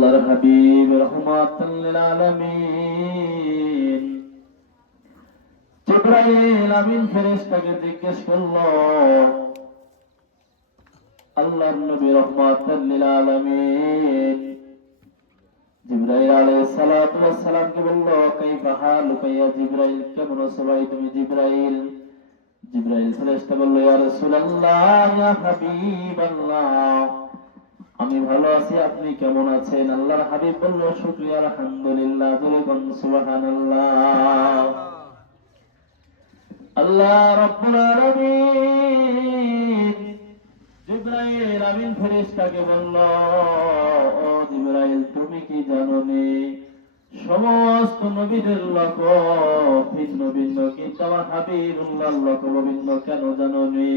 আল্লাহর হাবিব রাহমাতুল লিল আলামিন জিবরাইল আমিন ফেরেশতাকে জিজ্ঞেস করলো, আল্লাহর নবী রাহমাতুল লিল আলামিন জিবরাইল আলাইহিস সালাতু ওয়াস সালামকে বলল, কাইফা হালুকা ইয়া জিবরাইল, কেমন আছো ভাই তুমি জিবরাইল? জিবরাইল ফেরেশতা বলল, ইয়া রাসূলুল্লাহ, ইয়া হাবিবাল্লাহ, আমি ভালো আছি, আপনি কেমন আছেন? আল্লাহর হাবিব বলল, শুকরিয়া, আলহামদুলিল্লাহ, বলে বল সুবহানাল্লাহ। আল্লাহ রাব্বুল আলামিন জিবরাইল আমিন ফেরেশতাকে বলল, ও জিবরাইল, তুমি কি জানো নি সমস্ত নবীদের লকব ভিন্ন ভিন্ন, কিন্তু আমার হাবিবুল্লাহর লকব ভিন্ন, কেন জানো নি?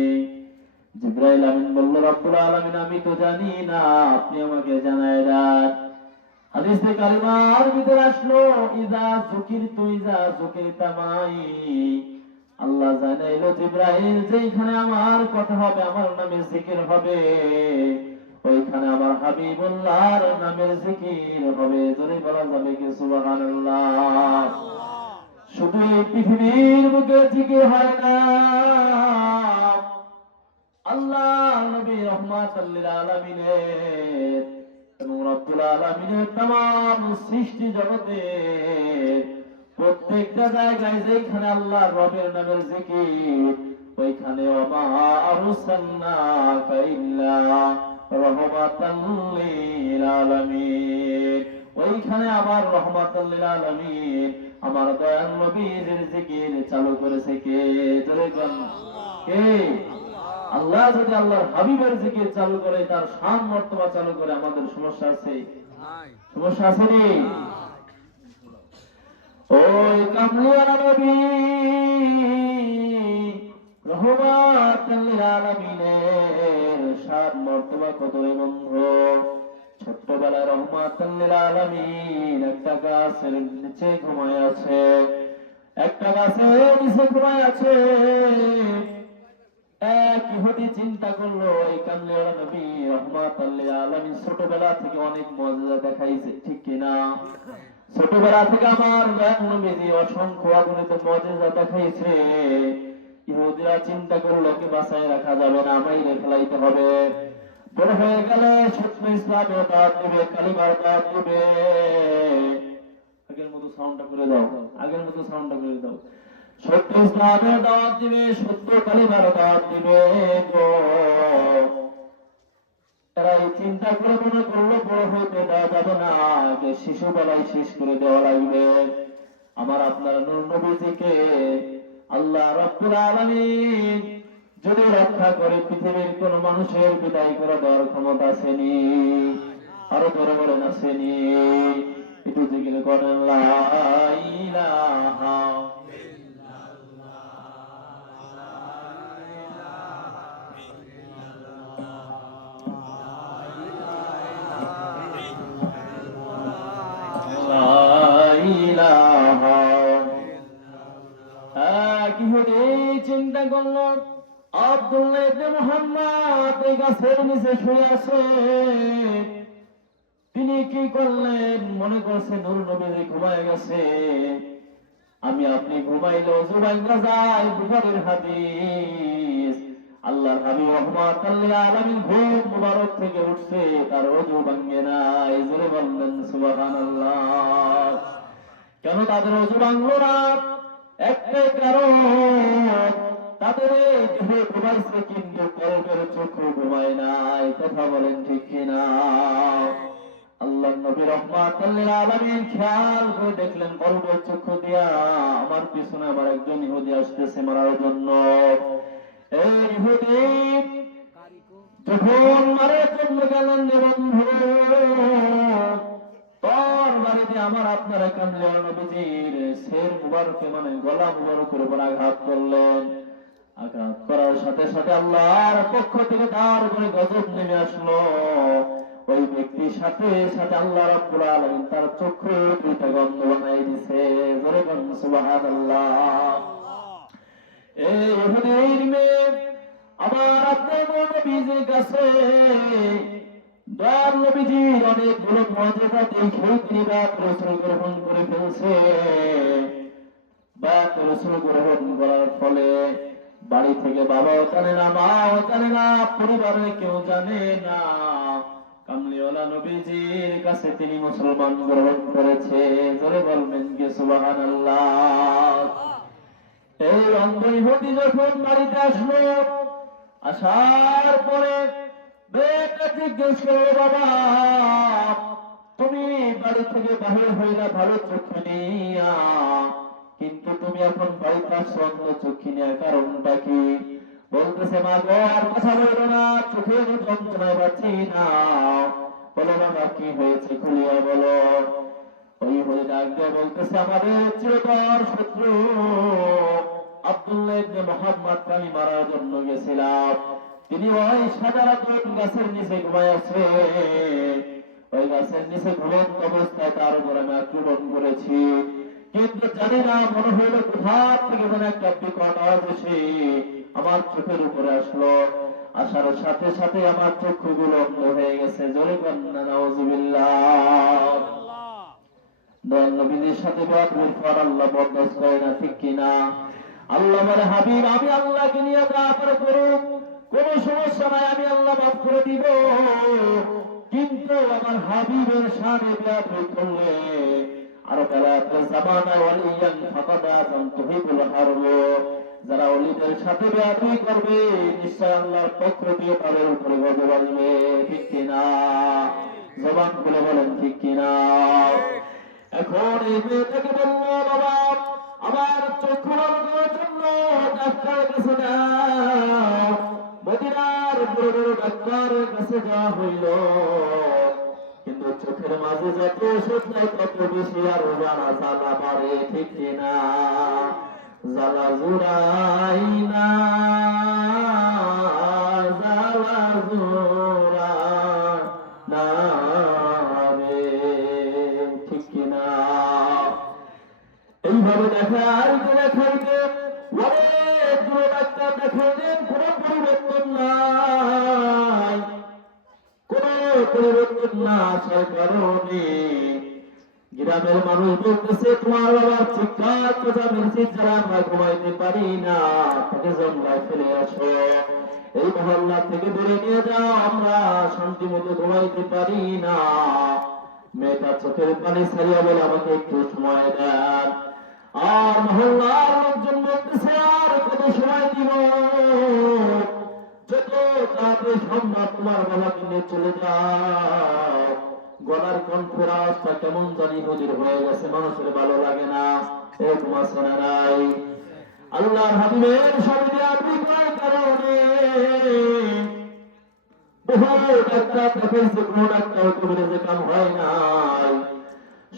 জিবরাইল আমিন বলল, রব্বুল আলামিন, আমি তো জানি না, আপনি আমাকে জানায় দেন। হাদিসে কারিমার ভিতরে আসলো, ইজা যুকিরতা মাই, আল্লাহ জানাইলো জিবরাইল, যেখানে আমার কথা হবে, আমার নামে জিকির হবে, ওইখানে আমার হাবিবুল্লাহর নামের জিকির হবে। জোরে বলা যাবে কি সুবহানাল্লাহ? শুধু এই পৃথিবীর বুকে জিকির হয় না, আল্লাহ নবী রাহমাতুল লিল আলামিনের এবং রব্বুল আলামিনের तमाम সৃষ্টি জগতের প্রত্যেকটা জায়গায় যেখানে আল্লাহ রবের নামের জিকির, ওইখানে ওমা আরসালনাকা ইল্লা রাহমাতাল লিল আলামিন, ওইখানে আমার রাহমাতুল লিল আলামিন আমার দয়াল নবীর জিকির চালু করেছে কে? জোরে বল, কে? আল্লাহ যদি আল্লাহর হাবিবের জিকির চালু করে, তার শান মর্তবা চালু করে, আমাদের সমস্যা আছে? সমস্যা আছে নি? ওই কামলিওয়ালা নবী রাহমাতুল লিল আলামিনের শান মর্তবা কত রে বন্ধু। ছোট্টবেলায় রাহমাতুল লিল আলামিন একটা গাছের নিচে ঘুমায় আছে, একটা গাছের নিচে ঘুমায় আছে। এক ইহুদি চিন্তা করলো, এই কামলিওয়ালা নবী রাহমাতুল লিল আলামিন ছোটবেলা থেকে অনেক মুজিজা দেখাইছে, ঠিক কিনা? ছোটবেলা থেকে আমার দয়াল নবীজি অসংখ্য অগণিত মুজিজা দেখাইছে। ইহুদিরা চিন্তা করলো, কি বাঁচায় রাখা যাবে না, মাইরে ফেলাইতে হবে। বড় হয়ে গেলে সত্য ইসলামের দাওয়াত দিবে, কালিমার দাওয়াত দিবে। আগের মতো সাউন্ডটা করে দাও, আগের মতো সাউন্ডটা করে দাও। সত্য ইসলামের দাওয়াত দিবে, সত্য কালিমার দাওয়াত দিবে। তারা এই চিন্তা করে মনে করলো, বড় হইতে দেওয়া যাবে না, আগে শিশুবেলায় শেষ করে দেওয়া লাগবে। আমার আপনার নূর নবীজিকে আল্লাহ রাব্বুল আলামিন যদি রক্ষা করে, পৃথিবীর কোন মানুষের বিদায় করে দেওয়ার ক্ষমতা আসেনি? আরো জোরে বলেন, আসেনি? একটু জিকির করেন, লা ইলাহা চিন্তা করলো, আব্দুল্লাহ ইবনে মুহাম্মদ এই গাছের নিচে শুয়ে আছে। তিনি কি করলেন? মনে করছে নূর নবীজি ঘুমায় গেছে, আমি আপনি ঘুমাইলে ওযু ভাঙা যায়। বুখারীর হাদিস, আল্লাহর হাবিব রাহমাতুল লিল আলামিন ঘুম মুবারক থেকে উঠছে, তার ওযু ভাঙে নাই। জোরে বললেন সুবহানাল্লাহ। কেন তাদের ওযু ভাঙলো না? একটাই কারণ, তাদের দেহে ঘুমাইছে কিন্তু কলবের চক্ষু ঘুমায় নাই। কথা বলেন ঠিক কিনা? আল্লাহর নবী রাহমাতুল লিল আলামিন খেয়াল করে দেখলেন, কলবের চক্ষু দিয়া আমার পিছনে আবার একজন ইহুদি আসতেছে মারার জন্য। এই ইহুদি যখন মারার জন্য গেলেন, বন্ধু তোর বাড়িতে আমার আপনার কামলিওয়ালা নবীজির শির মুবারকে, মানে গলা মুবারকের উপর আঘাত করলেন। আঘাত করার সাথে সাথে আল্লাহর পক্ষ থেকে তার উপরে গজব নেমে আসলো। ওই ব্যক্তির সাথে সাথে আল্লাহ রাব্বুল আলামিন তার চক্ষু দুইটা গন্ধ বানাই দিছে। জোরে বলুন সুবহানাল্লাহ। এই ইহুদির মেয়ে আমার আপনার নবীজির কাছে দয়াল নবীজির অনেকগুলো মর্যাদা দেখেই তিনি বায়াত রাসূল গ্রহণ করে ফেলছে। বায়াত রাসূল গ্রহণ করার ফলে বাড়ি থেকে বাবাও জানে না, মাও জানে না, পরিবারের কেউ জানে না, কামলিওয়ালা নবীজির কাছে তিনি মুসলমান গ্রহণ করেছে। জোরে বলবেন কি সুবহানাল্লাহ। এই অন্ধ ইহুদি যখন বাড়িতে আসলো, আসার পরে বেটা জিজ্ঞেস করলো, বাবা তুমি বাড়ি থেকে বাহির হইলা ভালো চক্ষু নিয়া, কিন্তু তুমি এখন বাড়িতে আসছো অন্ধ চক্ষু নেওয়ার কারণটা কি? বলতেছে, মা গো আর কথা বলো না, চোখের যন্ত্রণায় পাচ্ছি না। বলো বাবা কি হয়েছে, খুলিয়া বলো। ওই হয়ে ডাক দিয়ে বলতেছে, আমাদের চিরতর শত্রু আব্দুল্লাহ ইবনে মুহাম্মদকে আমি মারার জন্য গেছিলাম। তিনি ওই সাজারাতুন গাছের নিচে ঘুমায় আছে, ওই গাছের নিচে ঘুমন্ত অবস্থায় তার উপর আমি আক্রমণ করেছি। কিন্তু জানি না, মনে হইল কোথা থেকে যেন একটা বিকট আওয়াজ এসে আমার চোখের উপরে আসলো। আসার সাথে সাথে আমার চক্ষুগুলো অন্ধ হয়ে গেছে। জোরে বলেন নাউযুবিল্লাহ। দয়াল নবীর সাথে বেয়াদবির পর আল্লাহ বরদাস্ত করে না, ঠিক কিনা? আল্লাহ বলে, হাবিব আমি আল্লাহকে নিয়ে যা করে করুক কোন সমস্যা নাই, আমি আল্লাহ মাফ করে দিব। কিন্তু আমার হাবিবের শানে বেয়াদবি করলে আরো বেলায়েতের জামানায় ওয়ালিয়ান ফাকাদ আযানতুহুল হারব, যারা ওলিদের সাথে বেয়াদবি করবে নিশ্চয় আল্লাহর পক্ষ দিয়ে তাদের উপরে গজব আসবে, ঠিক কিনা? জবান খুলে বলেন ঠিক কিনা? এখন এই মেয়েটাকে বলল, বাবা আমার চক্ষু লাগানোর জন্য ডাক্তারের কাছে যাও। মদিনার বড় বড় ডাক্তারের কাছে যাওয়া হইল, কিন্তু চোখের মাঝে যত ওষুধ নাই তত বেশি আর জানা জ্বালা বাড়ে, ঠিক কিনা? জ্বালা জুড়াই না, জ্বালা জুড়া না রে, ঠিক কিনা? এইভাবে দেখাইতে দেখাইতে অনেক দূর ডাক্তার দেখাইলেন, কোন পরিবর্তন নাই। কোন পরিবর্তন না আসার কারণে গ্রামের মানুষ বলতেছে, তোমার বাবার চিৎকার কথা মেরেছি, যারা আমরা ঘুমাইতে পারি না, তাকে জঙ্গলায় ফেলে আসো, এই মহল্লা থেকে দূরে নিয়ে যাও, আমরা শান্তি মতো ঘুমাইতে পারি না। মেয়েটা চোখের পানি ছাড়িয়া বলে, আমাকে একটু সময় দেন। আর মহল্লার লোকজন বলতেছে, আর কত সময় দিব, যত তাড়াতাড়ি সম্ভব তোমার বাবাকে নিয়ে চলে যাও। গলার কণ্ঠের আওয়াজটা কেমন জানি হুজুর হয়ে গেছে, মানুষের ভালো লাগে না, এরকম আছে না নাই? আল্লাহর হাবিবের সামনে আপনি করার কারণে বহু ডাক্তার দেখাইছে, কোন ডাক্তার কবিরাজে কাম হয় নাই।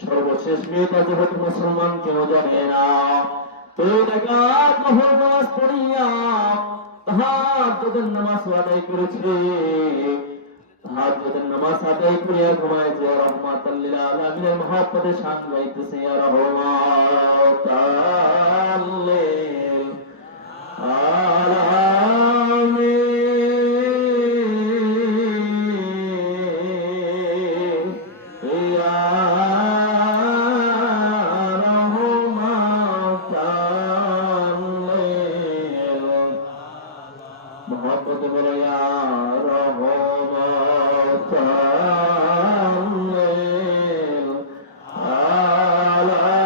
সর্বশেষ মেয়েটা যেহেতু মুসলমান কেউ জানে না, তো দেখা বহু নামাজ পড়িয়া তাহাজ্জুদের নামাজ আদায় করেছে, তাহাজ্জুদের নামাজ আদায় করিয়া ঘুমাইছে, রাহমাতাল লিল আলামিনের মহব্বতে শান গাইতেছে, ইয়া রাহমাতাল লিল আলামিন, ইয়া রাহমাতাল লিল, মহব্বতে বলো ইয়া রাহমাতাল লিল আলামিন,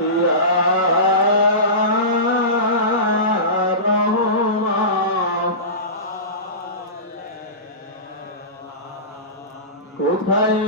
ইয়া রাহমাতাল। কোথায়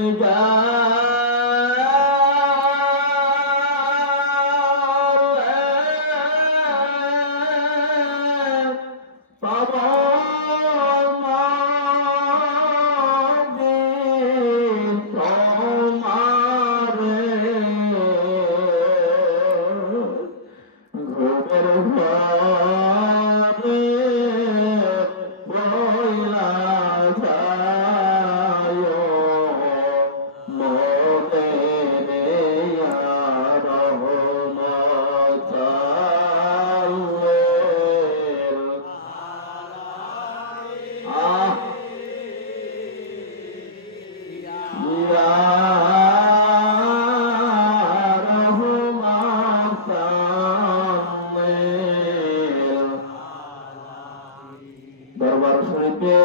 বুকে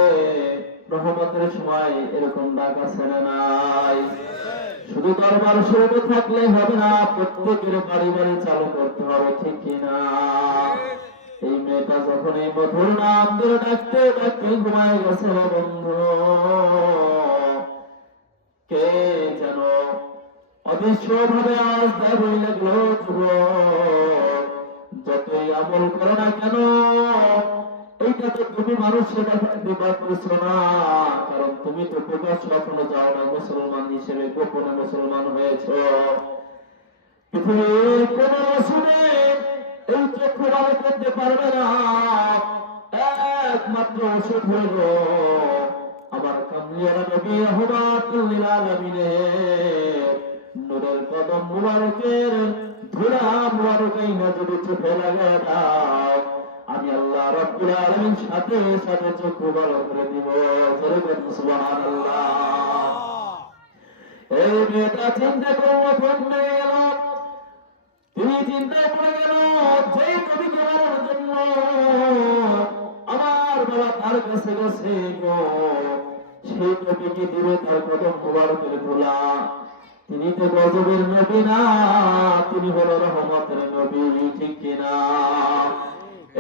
রহমতের সময় এরকম ডাক আছে না নাই? শুধু দরবার শরীফে থাকলে হবে না, প্রত্যেকের বাড়ি বাড়ি চালু করতে হবে, ঠিক কিনা? এই মেয়েটা যখন এই মধুর নাম ধরে ডাকতে ডাকতে ঘুমায় গেছে বন্ধু, কে যেন অদৃশ্য ভাবে আজ দাবি লাগলো, যুবক যতই আমল করো না কেন এইটা তো তুমি মানুষের ব্যবহার করছো না, কারণ তুমি তো প্রকাশ্য এখনো যাও না, মুসলমান হিসেবে গোপনে মুসলমান হয়েছ। পৃথিবীর কোন ওষুধে এই চক্ষু ভালো করতে পারবে না, একমাত্র ওষুধ হইল আমার কামলিয়ারা নবী রাহমাতুল লিল আলামিনের নূরের কদম মুবারকের ধুলা মুবারকাই না যদি চোখে লাগায় দাও, আমি আল্লাহ রাব্বুল আলামিন সাথে সাথে চক্ষু ভালো করে দিব। জোরে বলুন সুবহানাল্লাহ। এই মেয়েটা চিন্তা করলো, ঘুমে গেল, তিনি চিন্তায় পড়ে গেল যে নবীকে মারার জন্য আমার বাবা তার কাছে গেছে গো, সেই নবীকে দিবে তার কদম মুবারকের ধুলা। তিনি তো গজবের নবী না, তিনি হলো রহমতের নবী, ঠিক কিনা?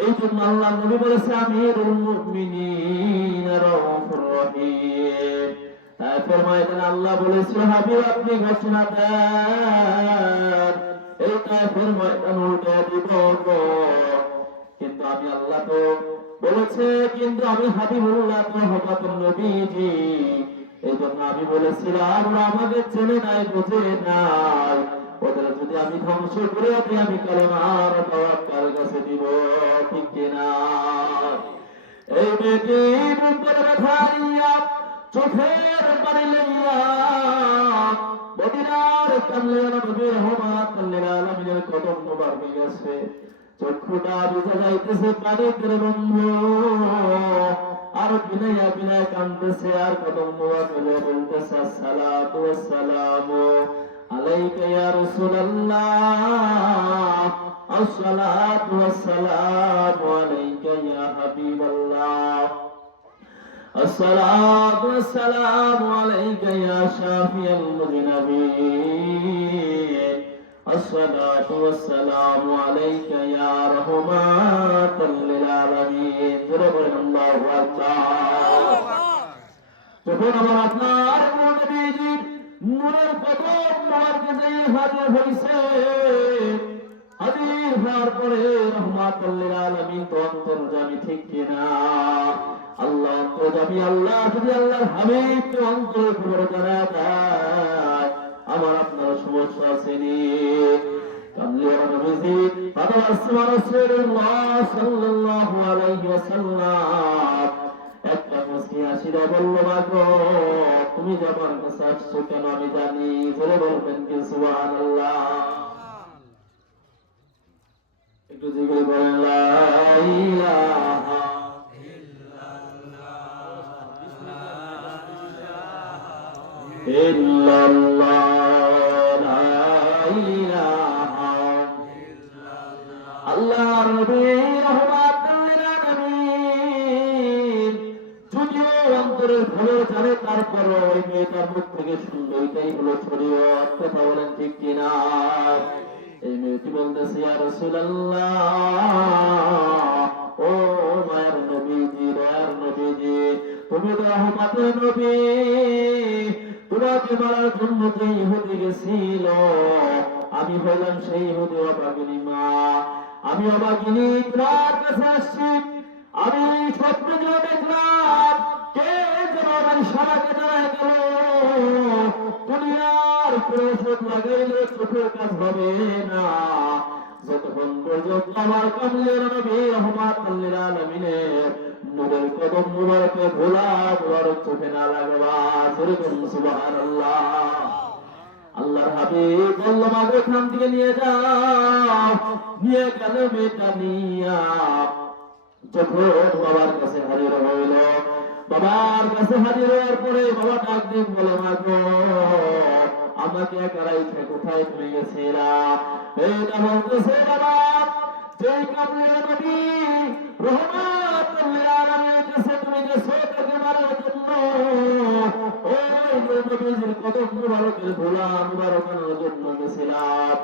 এই জন্য আল্লাহ নবী বলেছে আমিরুল মুমিনিন রাউফুর রহিম। তারপর ময়দান আল্লাহ বলেছিল হাবিব আপনি ঘোষণা দেন, এই কাফের ময়দান উল্টে দিব গো। কিন্তু আমি আল্লাহ তো বলেছে, কিন্তু আমি হাবিবুল্লাহ তো রহমতের নবীজি, এই জন্য আমি বলেছিলাম ওরা আমাকে চেনে নাই, বুঝে নাই, ওদের যদি আমি ধ্বংস করে দিই আমি কালেমার তাওয়াক্কাল কাছে দিব, ঠিক কিনা? এই মেয়েটি বুকের ব্যথা নিয়া চোখের পানি লইয়া মদিনার কামলিয়ারা নবী রাহমাতুল লিল আলামিনের কদম মোবারকে গেছে, চক্ষুটা ভিজে যাইতেছে পানিতে বন্ধু, আর বিনয়া বিনয় কাঁদতেছে, আর কদম মোবারকে বলতেছে আসসালাতু ওয়াসসালামু আলাইকা ইয়া রাসূলুল্লাহ, আসসালাতু ওয়াসসালামু আলাইকা ইয়া হাবিবাল্লাহ, আসসালাতু ওয়াসসালামু আলাইকা ইয়া শাফিয়াল মুযনিবিন, আসসালাতু ওয়াসসালামু আলাইকা ইয়া রাহমাতাল লিল আলামিন। জোরে বলেন আল্লাহু আকবার। যখন আমার আপনার নবীজি নূরের কদম মুবারকে হাজির হইছে, হাজির হওয়ার পরে রহমাতুল লিল আলামিন তো অন্তর্যামী, ঠিক কিনা? আল্লাহ অন্তর্যামী, আল্লাহ যদি আল্লাহর হাবিবকে অন্তরের খবর জানা দেয়, আমার আপনার সমস্যা আছে নি? কামলিয়ারা নবীজি বাবা আসমান রাসূলুল্লাহ সাল্লাল্লাহু আলাইহি ওয়াসাল্লাম একটা মুসকি আসিরা বলল, মাগো তুমি যে আমার কাছে আসছো কেন আমি জানি, জোরে বলবেন কি সুবহানাল্লাহ। একটু জিকির করেন লা ইলাহা ইল্লাল্লাহ, লা ইলাহা আল্লাহর নবী রাহমাতুল লিল আলামিন যদিও অন্তরের খবর জানে, তারপর ওই মেয়েটার মুখ থেকে শুনলো, এটাই হলো শরীয়ত। কথা বলেন ঠিক কিনা? এই মেয়েটি বলতেছে ইয়া রাসূলুল্লাহ, ও মায়ের নবীজি, দয়ার নবীজি, তুমি তো রহমতের নবী, তোমাকে মারার জন্য যে ইহুদি গেছিল, আমি হইলাম সেই ইহুদি অভাগিনী মা, আমি অভাগিনী তোমার কাছে আসছি, আমি স্বপ্নে যা দেখলাম কে যেন আমার সারাকে জানায় গেল, দুনিয়ার কোনো ওষুধ লাগাইলে চোখের কাজ হবে না, যতক্ষণ পর্যন্ত আমার কামলিয়ারা নবী রাহমাতুল লিল আলামিনের নূরের কদম মুবারকে ধুলা মুবারক চোখে না লাগবা। জোরে বলুন সুবহানাল্লাহ। আল্লাহর হাবিব বলল, মাগো এখান থেকে নিয়ে যাও। নিয়ে গেল মেয়েটা নিয়া, যখন বাবার কাছে হাজির হইল, বাবার কাছে হাজির হওয়ার পরে বাবা ডাক দিয়ে বলে, মাগো আমাকে একা রাইখে কোথায় তুমি গেছিলা? মেয়েটা বলতেছে, বাবা যেই কামলিয়ারা নবী রাহমাতুল লিল আলামিনের কাছে তুমি গেছো কদম মুবারকের ধুলা মুবারক আনার জন্য গেছিলাম।